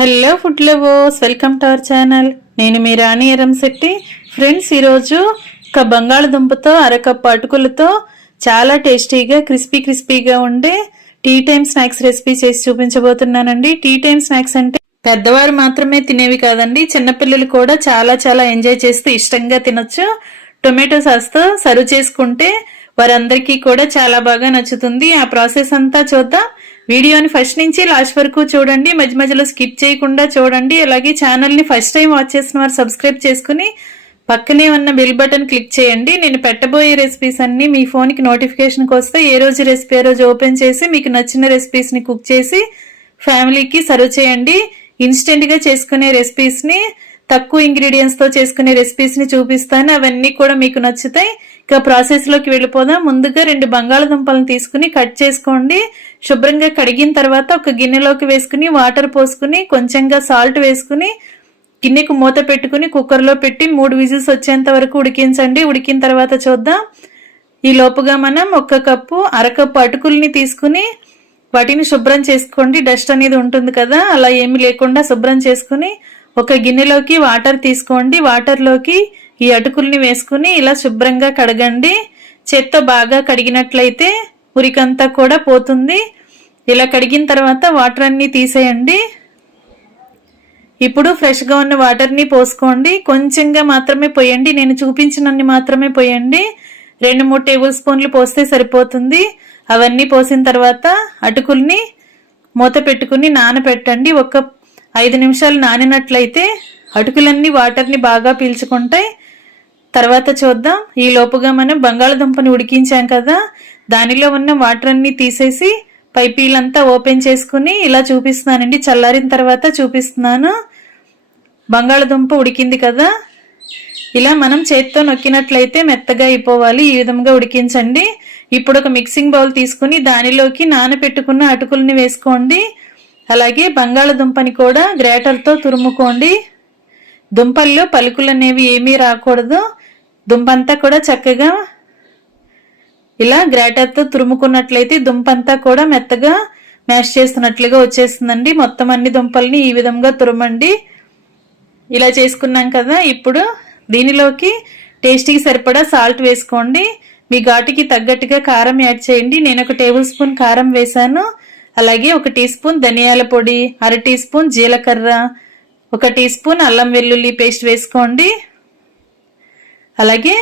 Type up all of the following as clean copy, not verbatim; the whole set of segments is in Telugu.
Hello food lovers, welcome to our channel. నేను మీ రాణి ఎరంశెట్టి. ఫ్రెండ్స్, ఈరోజు ఒక బంగాళదుంపతో అరకప్పు అటుకులతో చాలా టేస్టీగా క్రిస్పీగా ఉండే టీ టైమ్ స్నాక్స్ రెసిపీ చేసి చూపించబోతున్నానండి. టీ టైమ్ స్నాక్స్ అంటే పెద్దవారు మాత్రమే తినేవి కాదండి, చిన్నపిల్లలు కూడా చాలా ఎంజాయ్ చేస్తూ ఇష్టంగా తినొచ్చు. టొమాటో సాస్తో సర్వ్ చేసుకుంటే వారందరికీ కూడా చాలా బాగా నచ్చుతుంది. ఆ ప్రాసెస్ అంతా చూద్దాం. వీడియోని ఫస్ట్ నుంచి లాస్ట్ వరకు చూడండి, మధ్యలో స్కిప్ చేయకుండా చూడండి. అలాగే ఛానల్ని ఫస్ట్ టైం వాచ్ చేసిన వారు సబ్స్క్రైబ్ చేసుకుని పక్కనే ఉన్న బెల్ బటన్ క్లిక్ చేయండి. నేను పెట్టబోయే రెసిపీస్ అన్ని మీ ఫోన్కి నోటిఫికేషన్కి వస్తే ఏ రోజు రెసిపీ ఆ రోజు ఓపెన్ చేసి మీకు నచ్చిన రెసిపీస్ని కుక్ చేసి ఫ్యామిలీకి సర్వ్ చేయండి. ఇన్స్టెంట్గా చేసుకునే రెసిపీస్ని, తక్కువ ఇంగ్రీడియంట్స్తో చేసుకునే రెసిపీస్ని చూపిస్తాను. అవన్నీ కూడా మీకు నచ్చుతాయి. ఇక ప్రాసెస్లోకి వెళ్ళిపోదాం. ముందుగా 2 బంగాళదుంపలను తీసుకుని కట్ చేసుకోండి. శుభ్రంగా కడిగిన తర్వాత ఒక గిన్నెలోకి వేసుకుని వాటర్ పోసుకుని కొంచెంగా సాల్ట్ వేసుకుని గిన్నెకు మూత పెట్టుకుని కుక్కర్లో పెట్టి 3 విజిల్స్ వచ్చేంత వరకు ఉడికించండి. ఉడికిన తర్వాత చూద్దాం. ఈ లోపుగా మనం 1 కప్పు అరకప్పు అటుకుల్ని తీసుకుని వాటిని శుభ్రం చేసుకోండి. డస్ట్ అనేది ఉంటుంది కదా, అలా ఏమీ లేకుండా శుభ్రం చేసుకుని ఒక గిన్నెలోకి వాటర్ తీసుకోండి. వాటర్లోకి ఈ అటుకుల్ని వేసుకుని ఇలా శుభ్రంగా కడగండి. చేత్తో బాగా కడిగినట్లయితే ఉరికంతా కూడా పోతుంది. ఇలా కడిగిన తర్వాత వాటర్ అన్ని తీసేయండి. ఇప్పుడు ఫ్రెష్గా ఉన్న వాటర్ని పోసుకోండి. కొంచెంగా మాత్రమే పోయండి, నేను చూపించినన్ని మాత్రమే పోయండి. 2-3 టేబుల్ స్పూన్లు పోస్తే సరిపోతుంది. అవన్నీ పోసిన తర్వాత అటుకుల్ని మూత పెట్టుకుని నానబెట్టండి. ఒక 5 నిమిషాలు నానినట్లయితే అటుకులన్నీ వాటర్ని బాగా పీల్చుకుంటాయి. తర్వాత చూద్దాం. ఈ లోపుగా మనం బంగాళదుంపని ఉడికించాం కదా, దానిలో ఉన్న వాటర్ అన్ని తీసేసి పైపీలంతా ఓపెన్ చేసుకుని ఇలా చూపిస్తున్నానండి. చల్లారిన తర్వాత చూపిస్తున్నాను. బంగాళదుంప ఉడికింది కదా, ఇలా మనం చేత్తో నొక్కినట్లయితే మెత్తగా అయిపోవాలి. ఈ విధంగా ఉడికించండి. ఇప్పుడు ఒక మిక్సింగ్ బౌల్ తీసుకుని దానిలోకి నానబెట్టుకున్న అటుకుల్ని వేసుకోండి. అలాగే బంగాళదుంపని కూడా గ్రేటర్తో తురుముకోండి. దుంపల్లో పలుకులు అనేవి ఏమీ రాకూడదు. దుంపంతా కూడా చక్కగా ఇలా గ్రేటర్తో తురుముకున్నట్లయితే దుంపంతా కూడా మెత్తగా మ్యాష్ చేస్తున్నట్లుగా వచ్చేస్తుందండి. మొత్తం అన్ని దుంపల్ని ఈ విధంగా తురమండి. ఇలా చేసుకున్నాం కదా, ఇప్పుడు దీనిలోకి టేస్టీకి సరిపడా సాల్ట్ వేసుకోండి. మీ ఘాటుకి తగ్గట్టుగా కారం యాడ్ చేయండి. నేను 1 టేబుల్ స్పూన్ కారం వేసాను. అలాగే 1 టీ స్పూన్ ధనియాల పొడి, 1/2 టీ స్పూన్ జీలకర్ర, 1 టీ స్పూన్ అల్లం వెల్లుల్లి పేస్ట్ వేసుకోండి. అలాగే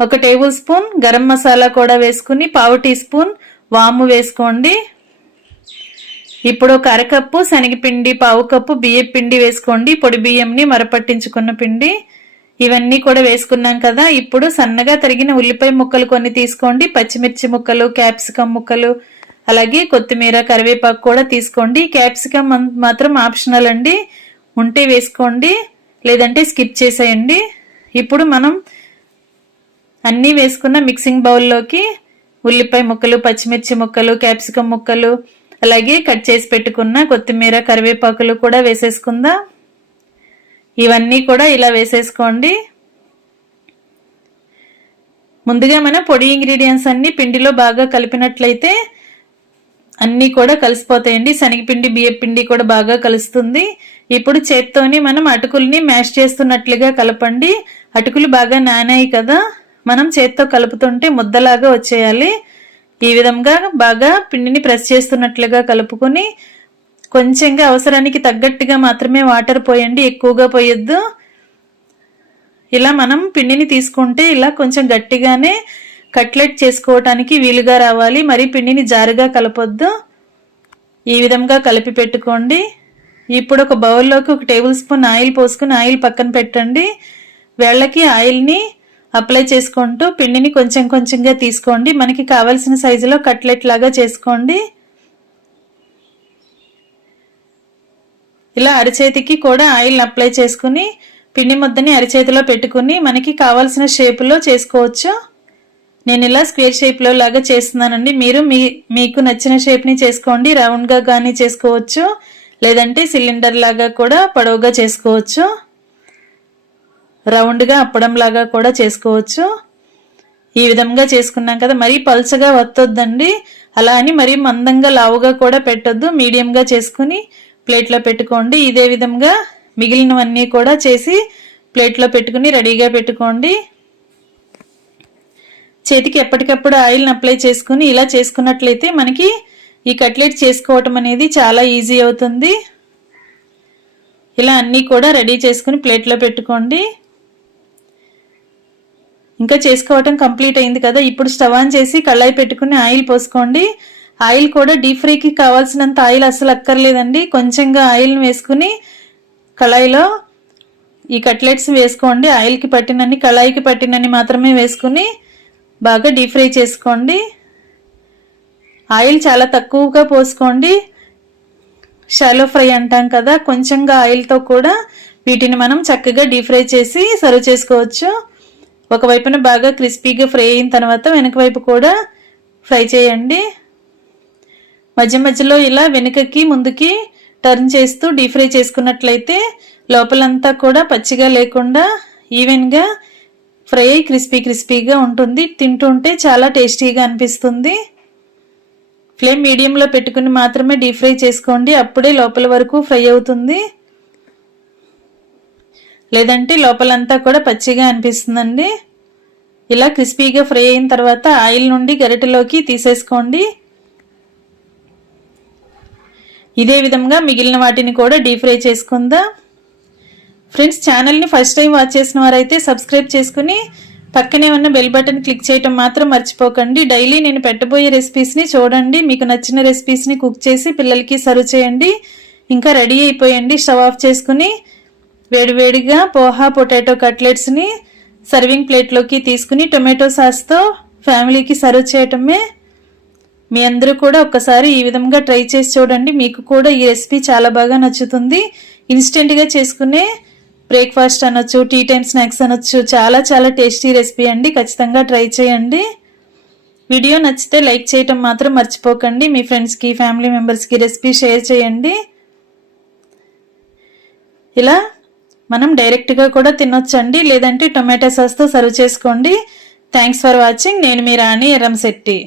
1 టేబుల్ స్పూన్ గరం మసాలా కూడా వేసుకుని 1/2 టీ స్పూన్ వాము వేసుకోండి. ఇప్పుడు 1 అరకప్పు శనగపిండి, 1/2 కప్పు బియ్యం పిండి వేసుకోండి. పొడి బియ్యంని మరపట్టించుకున్న పిండి. ఇవన్నీ కూడా వేసుకున్నాం కదా. ఇప్పుడు సన్నగా తరిగిన ఉల్లిపాయ ముక్కలు కొన్ని తీసుకోండి. పచ్చిమిర్చి ముక్కలు, క్యాప్సికమ్ ముక్కలు, అలాగే కొత్తిమీర, కరివేపాకు కూడా తీసుకోండి. క్యాప్సికమ్ మాత్రం ఆప్షనల్ అండి, ఉంటే వేసుకోండి, లేదంటే స్కిప్ చేసేయండి. ఇప్పుడు మనం అన్నీ వేసుకున్న మిక్సింగ్ బౌల్లోకి ఉల్లిపాయ ముక్కలు, పచ్చిమిర్చి ముక్కలు, క్యాప్సికమ్ ముక్కలు, అలాగే కట్ చేసి పెట్టుకున్న కొత్తిమీర, కరివేపాకులు కూడా వేసేసుకుందాం. ఇవన్నీ కూడా ఇలా వేసేసుకోండి. ముందుగా మనం పొడి ఇంగ్రీడియంట్స్ అన్ని పిండిలో బాగా కలిపినట్లయితే అన్నీ కూడా కలిసిపోతాయండి. శనగపిండి, బియ్యం పిండి కూడా బాగా కలుస్తుంది. ఇప్పుడు చేత్తోని మనం అటుకుల్ని మ్యాష్ చేస్తున్నట్లుగా కలపండి. అటుకులు బాగా నానాయి కదా, మనం చేత్తో కలుపుతుంటే ముద్దలాగా వచ్చేయాలి. ఈ విధంగా బాగా పిండిని ప్రెస్ చేస్తున్నట్లుగా కలుపుకొని కొంచెంగా అవసరానికి తగ్గట్టుగా మాత్రమే వాటర్ పోయండి, ఎక్కువగా పోయొద్దు. ఇలా మనం పిండిని తీసుకుంటే ఇలా కొంచెం గట్టిగానే కట్లెట్ చేసుకోవటానికి వీలుగా రావాలి. మరి పిండిని జారుగా కలపొద్దు. ఈ విధంగా కలిపి పెట్టుకోండి. ఇప్పుడు ఒక బౌల్లోకి 1 టేబుల్ స్పూన్ ఆయిల్ పోసుకుని ఆయిల్ పక్కన పెట్టండి. వేళ్ళకి ఆయిల్ని అప్లై చేసుకుంటూ పిండిని కొంచెంగా తీసుకోండి. మనకి కావాల్సిన సైజులో కట్లెట్ లాగా చేసుకోండి. ఇలా అరచేతికి కూడా ఆయిల్ అప్లై చేసుకుని పిండి ముద్దని అరచేతిలో పెట్టుకుని మనకి కావాల్సిన షేపులో చేసుకోవచ్చు. నేను ఇలా స్క్వేర్ షేప్లో లాగా చేస్తున్నానండి. మీరు మీకు నచ్చిన షేప్ని చేసుకోండి. రౌండ్గా కానీ చేసుకోవచ్చు, లేదంటే సిలిండర్ లాగా కూడా పొడవుగా చేసుకోవచ్చు, రౌండ్గా అప్పడం లాగా కూడా చేసుకోవచ్చు. ఈ విధంగా చేసుకున్నాం కదా, మరీ పల్చగా వత్తొద్దండి. అలా అని మరీ మందంగా లావుగా కూడా పెట్టొద్దు. మీడియంగా చేసుకుని ప్లేట్లో పెట్టుకోండి. ఇదే విధంగా మిగిలినవన్నీ కూడా చేసి ప్లేట్లో పెట్టుకుని రెడీగా పెట్టుకోండి. చేతికి ఎప్పటికప్పుడు ఆయిల్ని అప్లై చేసుకుని ఇలా చేసుకున్నట్లయితే మనకి ఈ కట్లెట్ చేసుకోవటం అనేది చాలా ఈజీ అవుతుంది. ఇలా అన్నీ కూడా రెడీ చేసుకుని ప్లేట్లో పెట్టుకోండి. ఇంకా చేసుకోవటం కంప్లీట్ అయింది కదా. ఇప్పుడు స్టవ్ ఆన్ చేసి కళాయి పెట్టుకుని ఆయిల్ పోసుకోండి. ఆయిల్ కూడా డీప్ ఫ్రైకి కావాల్సినంత ఆయిల్ అసలు అక్కర్లేదండి. కొంచెంగా ఆయిల్ని వేసుకుని కళాయిలో ఈ కట్లెట్స్ వేసుకోండి. ఆయిల్కి పట్టినన్ని, కళాయికి పట్టినన్ని మాత్రమే వేసుకుని బాగా డీప్ ఫ్రై చేసుకోండి. ఆయిల్ చాలా తక్కువగా పోసుకోండి. షాలో ఫ్రై అంటాం కదా, కొంచెంగా ఆయిల్తో కూడా వీటిని మనం చక్కగా డీప్ ఫ్రై చేసి సర్వ్ చేసుకోవచ్చు. ఒకవైపున బాగా క్రిస్పీగా ఫ్రై అయిన తర్వాత వెనక వైపు కూడా ఫ్రై చేయండి. మధ్య మధ్యలో ఇలా వెనుకకి ముందుకి టర్న్ చేస్తూ డీప్ ఫ్రై చేసుకున్నట్లయితే లోపలంతా కూడా పచ్చిగా లేకుండా ఈవెన్గా ఫ్రై అయి క్రిస్పీగా ఉంటుంది. తింటుంటే చాలా టేస్టీగా అనిపిస్తుంది. ఫ్లేమ్ మీడియంలో పెట్టుకుని మాత్రమే డీప్ ఫ్రై చేసుకోండి. అప్పుడే లోపల వరకు ఫ్రై అవుతుంది. లేదంటే లోపలంతా కూడా పచ్చిగా అనిపిస్తుందండి. ఇలా క్రిస్పీగా ఫ్రై అయిన తర్వాత ఆయిల్ నుండి గరిటెలోకి తీసేసుకోండి. ఇదే విధంగా మిగిలిన వాటిని కూడా డీప్ ఫ్రై చేసుకుందాం. ఫ్రెండ్స్, ఛానల్ని ఫస్ట్ టైం వాచ్ చేసిన వారైతే సబ్స్క్రైబ్ చేసుకుని పక్కనే ఉన్న బెల్ బటన్ క్లిక్ చేయటం మాత్రం మర్చిపోకండి. డైలీ నేను పెట్టబోయే రెసిపీస్ని చూడండి. మీకు నచ్చిన రెసిపీస్ని కుక్ చేసి పిల్లలకి సర్వ్ చేయండి. ఇంకా రెడీ అయిపోయండి. స్టవ్ ఆఫ్ చేసుకుని వేడివేడిగా పోహా పొటాటో కట్లెట్స్ని సర్వింగ్ ప్లేట్లోకి తీసుకుని టొమాటో సాస్తో ఫ్యామిలీకి సర్వ్ చేయటమే. మీ అందరూ కూడా ఒక్కసారి ఈ విధంగా ట్రై చేసి చూడండి. మీకు కూడా ఈ రెసిపీ చాలా బాగా నచ్చుతుంది. ఇన్స్టెంట్గా చేసుకునే బ్రేక్ఫాస్ట్ అనొచ్చు, టీ టైమ్ స్నాక్స్ అనొచ్చు. చాలా చాలా టేస్టీ రెసిపీ అండి. ఖచ్చితంగా ట్రై చేయండి. వీడియో నచ్చితే లైక్ చేయటం మాత్రం మర్చిపోకండి. మీ ఫ్రెండ్స్కి, ఫ్యామిలీ మెంబర్స్కి రెసిపీ షేర్ చేయండి. ఇలా మనం డైరెక్ట్గా కూడా తినొచ్చండి, లేదంటే టొమాటో సాస్తో సర్వ్ చేసుకోండి. Thanks for watching. నేను మీ రాణి ఎర్రంశెట్టి.